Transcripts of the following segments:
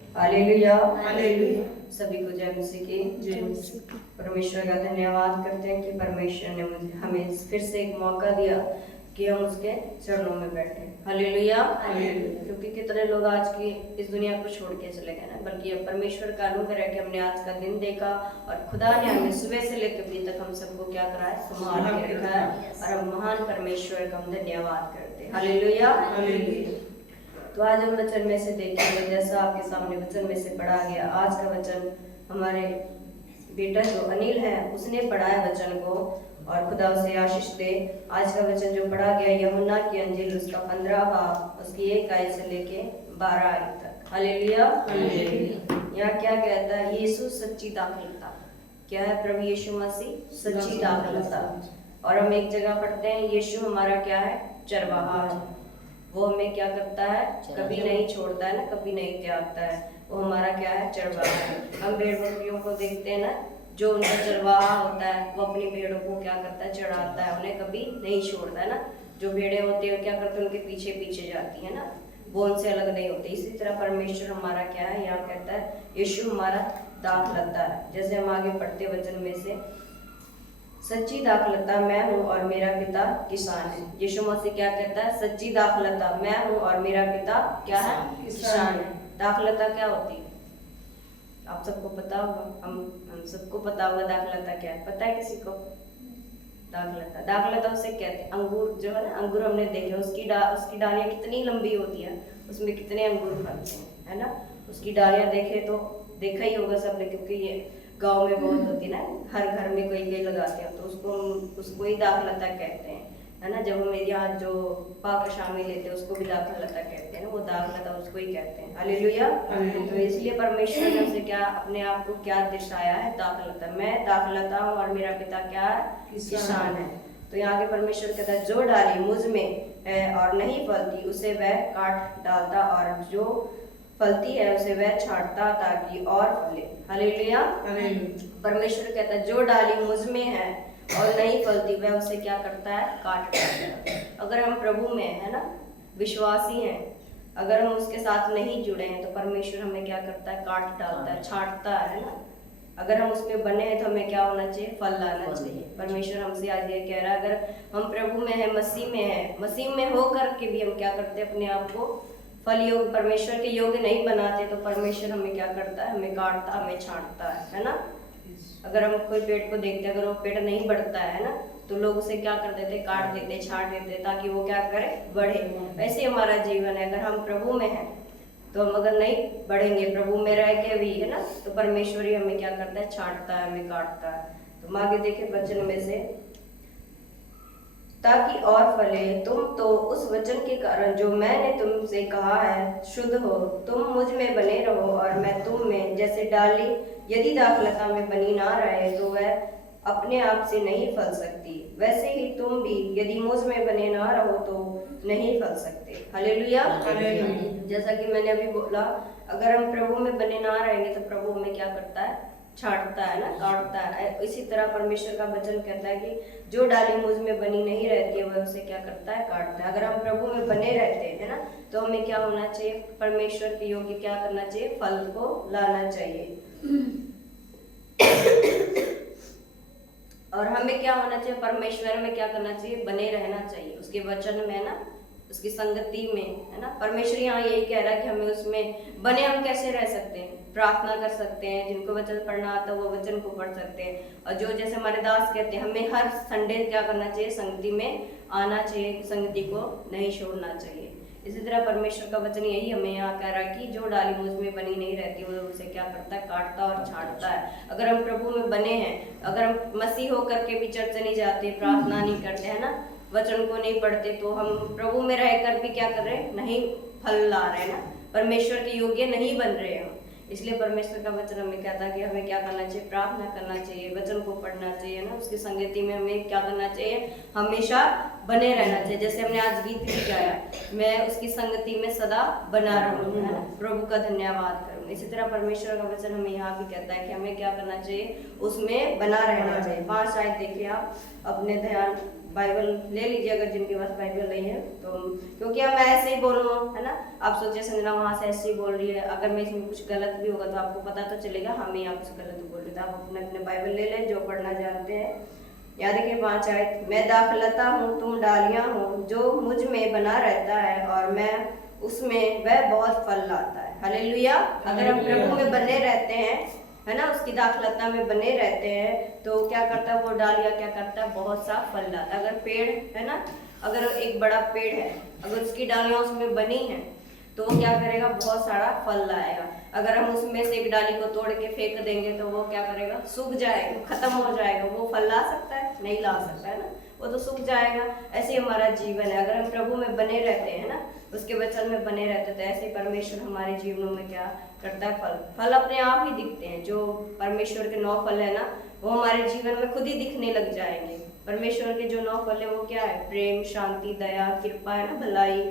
Hallelujah. Hallelujah. सभी को जय मसीह की। जय मसीह की। परमेश्वर का धन्यवाद करते हैं कि परमेश्वर ने हमें फिर से एक मौका दिया कि हम उसके चरणों में बैठे। हालेलुया। हालेलुया। क्योंकि कितने लोग आज की इस दुनिया को छोड़ के चले गए ना, बल्कि अब परमेश्वर का अनुग्रह है कि हमने आज का दिन देखा और खुदा ने हमें सुबह से लेकर अभी तक हम सबको क्या करा है, संभाल के रखा है। और हम महान परमेश्वर का हम धन्यवाद करते हैं। हालेलुया। हालेलुया। तो आज हम वचन में से देखेंगे, जैसा आपके सामने वचन में से पढ़ा गया। आज का वचन हमारे बेटा जो अनिल है उसने पढ़ा है वचन को, और खुदा उसे आशीष दे। आज का वचन जो पढ़ा गया यूहन्ना की अंजील उसका 15 बाब उसकी 1 आयत से लेके 12 आयत तक। हालेलुया। यहाँ क्या कहता है? यीशु सच्ची दाखलता। क्या है? प्रभु यीशु मसीह सच्ची दाखलता। और हम एक जगह पढ़ते हैं, यीशु हमारा क्या है? चरवाहा है। वो हमें क्या करता है? कभी नहीं छोड़ता है ना, कभी नहीं त्यागता है। वो हमारा क्या है? चरवाहा है। हम भेड़ बकरियों को देखते हैं ना, जो उनका चरवाहा होता है वो अपनी भेड़ों को क्या करता है? चढ़ाता है, उन्हें कभी नहीं छोड़ता है ना। जो भेड़ें होती है क्या करते हैं? उनके पीछे पीछे जाती है ना, वो उनसे अलग नहीं होती। इसी तरह परमेश्वर हमारा क्या है? यहाँ कहता है यीशु हमारा दाखलता है। जैसे हम आगे पढ़ते वचन में से, सच्ची दाखलता मैं हूँ और मेरा पिता किसान है। यीशु मसीह क्या कहता है? सच्ची दाखलता मैं हूँ और मेरा पिता क्या है? किसान है। दाखलता क्या होती है? आप सबको पता होगा, हम सबको पता होगा दाखलता क्या है। पता है किसी को? दाखलता उसे कहते हैं, अंगूर जो है ना, अंगूर हमने देखे, उसकी डालियाँ कितनी लंबी होती है, उसमें कितने अंगूर फलते हैं, है ना। उसकी डालियाँ देखे तो देखा ही होगा सबने, क्योंकि ये गांव में बहुत होती है ना, हर घर में कोई कोई लगाते हैं, तो उसको ही दाखलता कहते हैं, है ना। जब हम यहाँ जो पाक शामिल लेते हैं उसको भी दाखलता कहते हैं ना, वो दाखलता उसको ही कहते हैं। हालेलुया। तो इसलिए परमेश्वर ने उसे क्या अपने आप को क्या दर्शाया है? दाखलता। मैं दाखलता हूँ और मेरा पिता क्या है? किसान है। तो यहाँ के परमेश्वर कहता है, जो डाली मुझ में है और नहीं फलती उसे वह काट डालता, और जो फलती है उसे वह छांटता ताकि और फले। हालेलुया। परमेश्वर कहता है, जो डाली मुझ में है और नहीं फलती वह उसे क्या करता है? काट डालता है। अगर हम प्रभु में है ना, विश्वासी हैं, अगर हम उसके साथ नहीं जुड़े हैं तो परमेश्वर हमें क्या करता है? काट डालता है, छांटता है ना। अगर हम उसमें बने हैं तो हमें क्या होना चाहिए? फल लाना चाहिए। परमेश्वर हमसे आज ये कह रहा है, अगर हम प्रभु में है, मसीह में है, मसीह में होकर के भी हम क्या करते हैं? अपने आप को फल योग परमेश्वर के योग्य नहीं बनाते, तो परमेश्वर हमें क्या करता है? हमें काटता, हमें छांटता है ना। अगर हम कोई पेड़ को देखते हैं, अगर वो पेड़ नहीं बढ़ता है ना, तो लोग उसे क्या कर देते? काट देते, छांट देते, ताकि वो क्या करे? बढ़े। ऐसे हमारा जीवन है, अगर हम प्रभु में हैं तो हम अगर नहीं बढ़ेंगे, प्रभु में रह के भी है ना, तो परमेश्वर ही हमें क्या करता है? छांटता है, हमें काटता है। तो आगे देखे वचन में से, ताकि और फले, तुम तो उस वचन के कारण जो मैंने तुमसे कहा है शुद्ध हो। तुम मुझ में बने रहो और मैं तुम में। जैसे डाली यदि दाखलता में बनी ना रहे तो वह अपने आप से नहीं फल सकती, वैसे ही तुम भी यदि मुझ में बने ना रहो तो नहीं फल सकते। हालेलुया। जैसा कि मैंने अभी बोला, अगर हम प्रभु में बने ना रहेंगे तो प्रभु हमें क्या करता है? छांटता है ना, काटता है। इसी तरह परमेश्वर का वचन कहता है कि जो डाली मुझ में बनी नहीं रहती है वह उसे क्या करता है? काटता है। अगर हम प्रभु में बने रहते हैं ना, तो हमें क्या होना चाहिए? परमेश्वर के योग्य क्या करना चाहिए? फल को लाना चाहिए। और हमें क्या होना चाहिए? परमेश्वर में क्या करना चाहिए? बने रहना चाहिए, उसके वचन में ना, उसकी संगति में, है ना। परमेश्वर यहाँ यही कह रहा है कि हमें उसमें बने। हम कैसे रह सकते हैं? प्रार्थना कर सकते हैं, जिनको वचन पढ़ना आता है वो वचन को पढ़ सकते हैं। और जो जैसे हमारे दास कहते हैं, हमें हर संडे क्या करना चाहिए? संगति में आना चाहिए, संगति को नहीं छोड़ना चाहिए। इसी तरह परमेश्वर का वचन यही हमें यहाँ कह रहा है कि जो डाली मुझ में बनी नहीं रहती वो उसे क्या करता है? काटता और छांटता है। अगर हम प्रभु में बने हैं, अगर हम मसीह होकर के भी चर्च नहीं जाते, प्रार्थना नहीं करते, है ना, वचन को नहीं पढ़ते, तो हम प्रभु में रहकर भी क्या कर रहे हैं? नहीं फल ला रहे हैं ना, परमेश्वर के योग्य नहीं बन रहे हम। इसलिए परमेश्वर का वचन हमें कहता है कि हमें क्या करना चाहिए? प्रार्थना करना चाहिए, वचन को पढ़ना चाहिए ना, उसकी संगति में हमें क्या करना चाहिए? हमेशा बने रहना चाहिए। जैसे हमने आज गीत भी गाया, मैं उसकी संगति में सदा बना रहूं, है ना, प्रभु का धन्यवाद करूं। इसी तरह परमेश्वर का वचन हमें यहाँ भी कहता है कि हमें क्या करना चाहिए? उसमें बना रहना चाहिए। 5 आयत देखिए आप अपने ध्यान बाइबल ले लीजिए अगर जिनके पास बाइबल नहीं है तो, क्योंकि अब मैं ऐसे ही बोलूँ, है ना, आप सोचिए संजना वहाँ से ऐसे ही बोल रही है, अगर मैं इसमें कुछ गलत भी होगा तो आपको पता तो चलेगा हम ही आपसे गलत बोल रहे थे। आप अपने अपने बाइबल ले लें जो पढ़ना जानते हैं। याद देखिए 5 आयत, मैं दाखलता हूँ तुम डालियाँ हो, जो मुझ में बना रहता है और मैं उसमें, वह बहुत फल लाता है। हालेलुया। अगर हम प्रभु में बने रहते हैं, है ना, उसकी दाखलता में बने रहते हैं तो क्या करता है वो डालिया, क्या करता है, बहुत सा फल लाता है। अगर पेड़ है ना, अगर एक बड़ा पेड़ है, अगर उसकी डालियां उसमें बनी है तो वो क्या करेगा, बहुत सारा फल लाएगा। अगर हम उसमें से एक डाली को तोड़ के फेंक देंगे तो वो क्या करेगा, सूख जाएगा, खत्म हो जाएगा। वो फल ला सकता है, नहीं ला सकता, है ना, वो तो सूख जाएगा। ऐसे ही हमारा जीवन है, अगर हम प्रभु में बने रहते हैं ना, उसके वचन में बने रहते हैं तो ऐसे परमेश्वर हमारे जीवनों में क्या करता है, फल अपने आप ही दिखते हैं। जो परमेश्वर के 9 फल है ना, वो हमारे जीवन में खुद ही दिखने लग जाएंगे। परमेश्वर के जो 9 फल है वो क्या है, प्रेम, शांति, दया, कृपा, है ना, भलाई,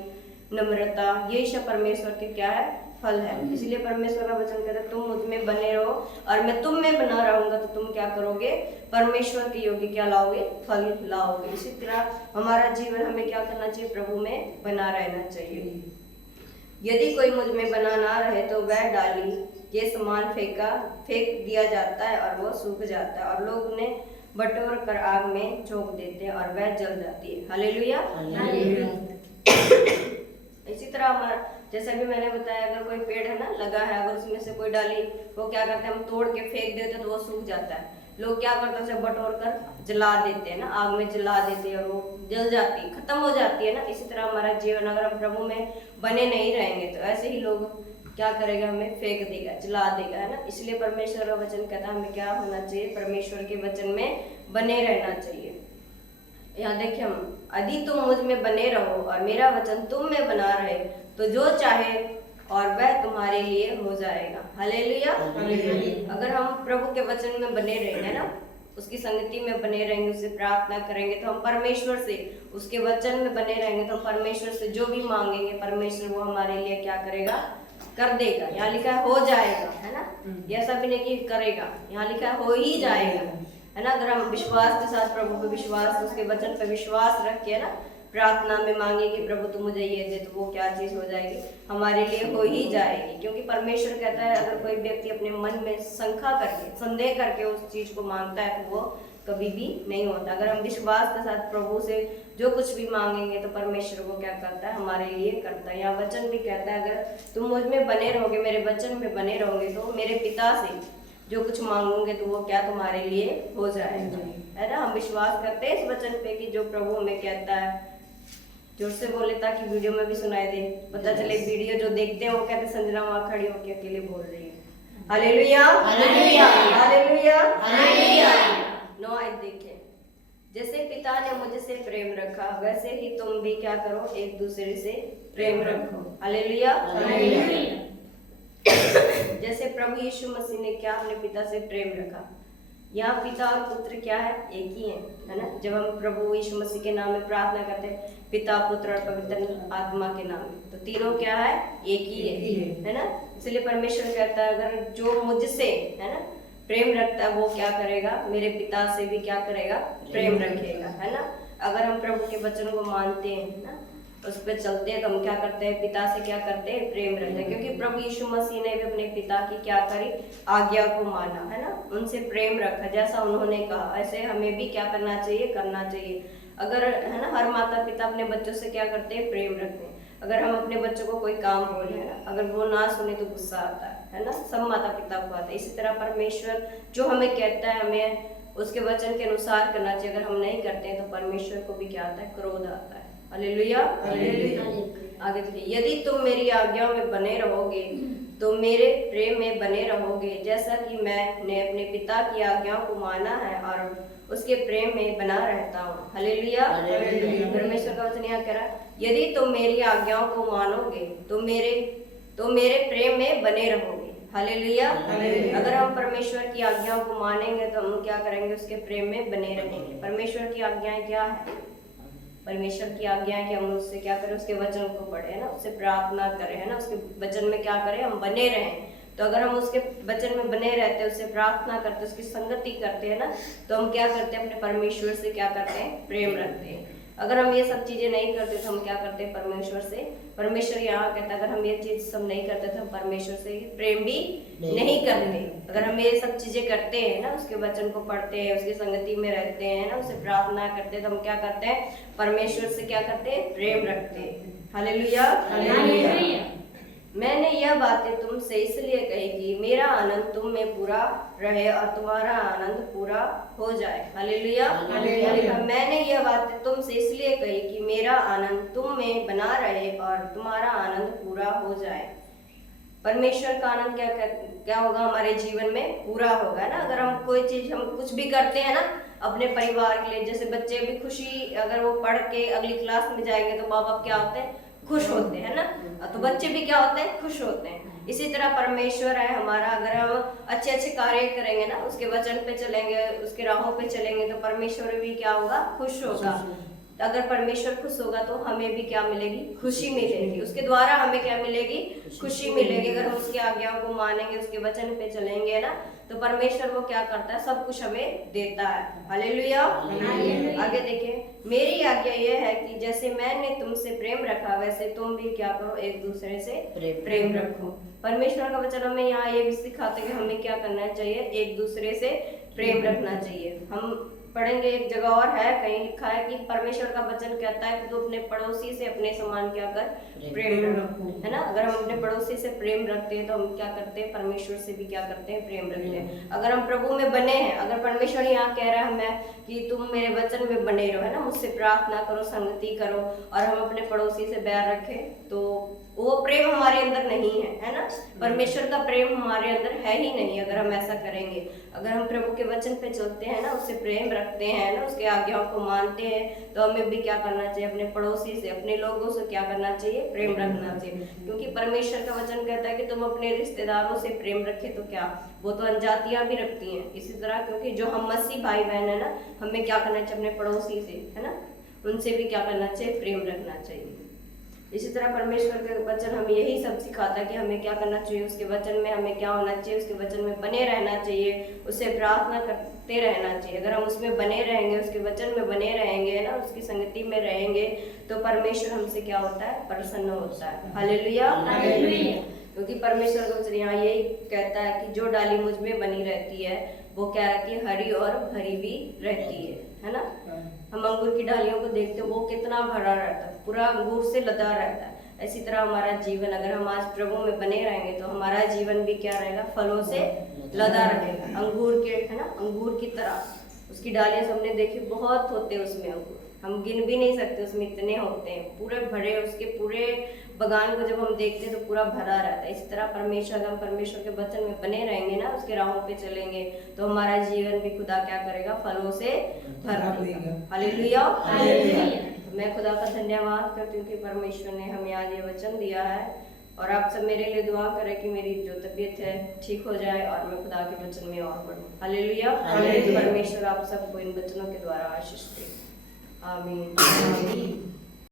नम्रता, यही सब परमेश्वर के क्या है, फल है। इसलिए परमेश्वर का वचन कहता है तुम मुझ में बने रहो और मैं तुम में बना रहूंगा तो तुम क्या करोगे, परमेश्वर के योग्य क्या लाओगे, फल लाओगे। इसी तरह हमारा जीवन हमें क्या करना चाहिए, प्रभु में बना रहना चाहिए। यदि कोई मुझ में बना ना रहे तो वह डाली के समान फेंक दिया जाता है और वह सूख जाता है और लोग उन्हें बटोर कर आग में झोंक देते हैं और वह जल जाती है। हालेलुया। इसी तरह हमारा, जैसा भी मैंने बताया, अगर कोई पेड़ है ना लगा है, अगर उसमें से कोई डाली वो क्या करते हैं, हम तोड़ के फेंक देते हैं तो वो सूख जाता है। लोग क्या करते हैं, उसे बटोर कर जला देते हैं ना, आग में जला देते हैं और वो जल जाती है, खत्म हो जाती है ना। इसी तरह हमारा जीवन, अगर हम प्रभु में बने नहीं रहेंगे तो ऐसे ही लोग क्या करेगा, हमें फेंक देगा, जला देगा, है ना। इसलिए परमेश्वर का वचन कहता है हमें क्या होना चाहिए, परमेश्वर के वचन में बने रहना चाहिए। यहाँ देखिए हम, यदि तुम मुझ में बने रहो और मेरा वचन तुम में बना रहे तो जो चाहे और वह तुम्हारे लिए हो जाएगा। हालेलुया। अगर हम प्रभु के वचन में बने रहेंगे ना, उसकी संगति में बने रहेंगे, उससे प्रार्थना करेंगे तो हम परमेश्वर से, उसके वचन में बने रहेंगे तो हम परमेश्वर से जो भी मांगेंगे परमेश्वर वो हमारे लिए क्या करेगा, कर देगा। यहाँ लिखा है हो जाएगा, है ना, ऐसा भी नहीं कि करेगा, यहाँ लिखा है हो ही जाएगा, है ना। अगर हम विश्वास के साथ प्रभु पे विश्वास, उसके वचन पे विश्वास रख के ना प्रार्थना में मांगे कि प्रभु तू मुझे ये दे, तो वो क्या चीज हो जाएगी, हमारे लिए हो ही जाएगी। क्योंकि परमेश्वर कहता है अगर कोई व्यक्ति अपने मन में शंका करके, संदेह करके उस चीज को मांगता है तो वो कभी भी नहीं होता। अगर हम विश्वास के साथ प्रभु से जो कुछ भी मांगेंगे तो परमेश्वर वो क्या करता है, हमारे लिए करता है। यहाँ वचन भी कहता है अगर तुम मुझ में बने रहोगे, मेरे वचन में बने रहोगे तो मेरे पिता से जो कुछ मांगोगे तो वो क्या तुम्हारे लिए हो जाएगा, है ना। हम विश्वास करते हैं इस वचन पे कि जो प्रभु हमें कहता है। जोर से बोले ताकि वीडियो में भी सुनाई दे, पता चले वीडियो जो देखते हैं वो कहते संजना वहां खड़ी होकर अकेले बोल रही है। Hallelujah, hallelujah, hallelujah, hallelujah. 9 आयत देखें, जैसे पिता ने मुझसे प्रेम रखा वैसे ही तुम भी क्या करो, एक दूसरे से प्रेम रखो। Hallelujah, hallelujah. जैसे प्रभु यीशु मसीह ने क्या अपने पिता से प्रेम रखा। यहाँ पिता और पुत्र क्या है, एक ही है ना। जब हम प्रभु यीशु मसीह के नाम में प्रार्थना करते हैं, पिता, पुत्र और पवित्र आत्मा के नाम में, तो तीनों क्या है, एक ही है ना। इसलिए परमेश्वर कहता है अगर जो मुझसे, है ना, प्रेम रखता है वो क्या करेगा, मेरे पिता से भी क्या करेगा, प्रेम रखेगा, है ना। अगर हम प्रभु के वचन को मानते हैं ना, उस पर चलते हैं तो हम क्या करते हैं, पिता से क्या करते हैं, प्रेम रहते हैं। क्योंकि प्रभु यीशु मसीह ने भी अपने पिता की क्या करी, आज्ञा को माना, है ना, उनसे प्रेम रखा। जैसा उन्होंने कहा ऐसे हमें भी क्या करना चाहिए, करना चाहिए। अगर, है ना, हर माता पिता अपने बच्चों से क्या करते हैं, प्रेम रखते हैं। अगर हम अपने बच्चों को कोई काम बोले, है ना, अगर वो ना सुने तो गुस्सा आता है ना, सब माता पिता को आता है। इसी तरह परमेश्वर जो हमें कहता है हमें उसके वचन के अनुसार करना चाहिए। अगर हम नहीं करते हैं तो परमेश्वर को भी क्या आता है, क्रोध आता है। Hallelujah, hallelujah. आगे देखिए, यदि तुम मेरी आज्ञाओं में बने रहोगे तो मेरे प्रेम में बने रहोगे, जैसा कि मैंने अपने पिता की आज्ञाओं को माना है और उसके प्रेम में बना रहता हूँ। हालेलुया। परमेश्वर का वचन यहाँ कह रहा है यदि तुम मेरी आज्ञाओं को मानोगे तो मेरे प्रेम में बने रहोगे। हालेलुया। अगर हम परमेश्वर की आज्ञाओं को मानेंगे तो हम क्या करेंगे, उसके प्रेम में बने रहेंगे। परमेश्वर की आज्ञाएं क्या है, परमेश्वर की आज्ञा है कि हम उससे क्या करें, उसके वचन को पढ़े, है ना, उससे प्रार्थना करें, है ना, उसके वचन में क्या करें, हम बने रहें। तो अगर हम उसके वचन में बने रहते हैं, उससे प्रार्थना करते हैं, उसकी संगति करते हैं ना, तो हम क्या करते हैं, अपने परमेश्वर से क्या करते हैं, प्रेम रखते हैं। अगर हम ये सब चीजें नहीं करते तो हम क्या करते हैं, परमेश्वर से, परमेश्वर यहाँ कहता है अगर हम ये चीज सब नहीं करते तो हम परमेश्वर से प्रेम भी नहीं करते। अगर हम ये सब चीजें करते हैं ना, उसके वचन को पढ़ते हैं, उसकी संगति में रहते हैं ना, उसे प्रार्थना करते हैं, तो हम क्या करते हैं, परमेश्वर से क्या करते हैं, प्रेम रखते हैं। हालेलुया। हालेलुया। मैंने यह बातें तुमसे इसलिए कही कि मेरा आनंद तुम में पूरा रहे और तुम्हारा आनंद पूरा हो जाए। हालेलुया। हालेलुया। मैंने यह बातें तुमसे इसलिए कही कि मेरा आनंद तुम में बना रहे और तुम्हारा आनंद पूरा हो जाए। परमेश्वर का आनंद क्या होगा, हमारे जीवन में पूरा होगा ना। अगर हम कोई चीज, हम कुछ भी करते हैं ना अपने परिवार के लिए, जैसे बच्चे भी खुशी, अगर वो पढ़ के अगली क्लास में जाएंगे तो माँ बाप क्या होते हैं, खुश होते हैं ना, तो बच्चे भी क्या होते हैं, खुश होते हैं। इसी तरह परमेश्वर है हमारा, अगर हम अच्छे अच्छे कार्य करेंगे ना, उसके वचन पे चलेंगे, उसके राहों पे चलेंगे, तो परमेश्वर भी क्या होगा, खुश होगा। अगर परमेश्वर खुश होगा तो हमें भी क्या मिलेगी, खुशी मिलेगी। उसके द्वारा हमें क्या मिलेगी, खुशी मिलेगी। अगर हम उसकी आज्ञाओं को मानेंगे, उसके वचन पे चलेंगे ना, तो परमेश्वर वो क्या करता है, सब कुछ हमें देता है। हालेलुया। आगे देखिए, मेरी आज्ञा यह है कि जैसे मैंने तुमसे प्रेम रखा वैसे तुम भी क्या करो, एक दूसरे से प्रेम रखो। परमेश्वर का वचन हमें यहाँ ये भी सिखाते हैं कि हमें क्या करना चाहिए, एक दूसरे से प्रेम रखना चाहिए। हम पढ़ेंगे, एक जगह और है, कहीं लिखा है कि परमेश्वर का वचन कहता है कि तू अपने पड़ोसी से अपने समान क्या कर, प्रेम रखो, है ना। अगर हम अपने पड़ोसी से प्रेम रखते हैं तो हम क्या करते हैं, परमेश्वर से भी क्या करते हैं, प्रेम रखते हैं। अगर हम प्रभु में बने हैं, अगर परमेश्वर यहाँ कह रहा है हमें कि तुम मेरे वचन में बने रहो, है ना, मुझसे प्रार्थना करो, संगति करो, और हम अपने पड़ोसी से बैर रखें, तो वो प्रेम हमारे अंदर नहीं है ना। परमेश्वर का प्रेम हमारे अंदर है ही नहीं अगर हम ऐसा करेंगे। अगर हम प्रभु के वचन पे चलते हैं ना, उससे प्रेम रखते हैं ना, उसके आज्ञाओं को मानते हैं, तो हमें भी क्या करना चाहिए, अपने पड़ोसी से, अपने लोगों से क्या करना चाहिए, प्रेम रखना चाहिए। क्योंकि परमेश्वर का वचन कहता है कि तुम अपने रिश्तेदारों से प्रेम रखे, तो क्या, वो तो अनजातियां भी रखती हैं। इसी तरह क्योंकि जो हम मसीह भाई बहन है ना, हमें क्या करना चाहिए, अपने पड़ोसी से, है ना, उनसे भी क्या करना चाहिए, प्रेम रखना चाहिए। इसी तरह परमेश्वर के वचन हमें यही सब सिखाता है कि हमें क्या करना चाहिए, उसके वचन में हमें क्या होना चाहिए, उसके वचन में बने रहना चाहिए, उससे प्रार्थना करते रहना चाहिए। अगर हम उसमें बने रहेंगे, उसके वचन में बने रहेंगे ना, उसकी संगति में रहेंगे, तो परमेश्वर हमसे क्या होता है, प्रसन्न होता है। हालेलुया। क्योंकि परमेश्वर का वचन यहाँ यही कहता है कि जो डाली मुझ में बनी रहती है वो क्या रहती है, हरी और भरी भी रहती है ना। हम अंगूर की डालियों को देखते हैं, वो कितना भरा रहता है, पूरा अंगूर से लदा रहता है। इसी तरह हमारा जीवन, अगर हम आज प्रभु में बने रहेंगे तो हमारा जीवन भी क्या रहेगा, फलों से लदा रहेगा, अंगूर के, है ना, अंगूर की तरह। उसकी डालियां सबने देखी, बहुत होते हैं उसमें अंगूर, हम गिन भी नहीं सकते, उसमें इतने होते हैं, पूरे भरे, उसके पूरे बगान को जब हम देखते हैं तो पूरा भरा रहता है। इसी तरह परमेश्वर, हम परमेश्वर के वचन में बने रहेंगे ना, उसके राहों पे चलेंगे, तो हमारा जीवन भी खुदा क्या करेगा, फलों से भर देगा। हालेलुया। मैं खुदा का धन्यवाद करती हूँ कि परमेश्वर ने हमें आज ये वचन दिया है, और आप सब मेरे लिए दुआ करें कि मेरी जो तबीयत है ठीक हो जाए और मैं खुदा के वचन में और बढ़ूं। हालेलुया। परमेश्वर आप सबको इन वचनों के द्वारा आशीष दे। आमीन।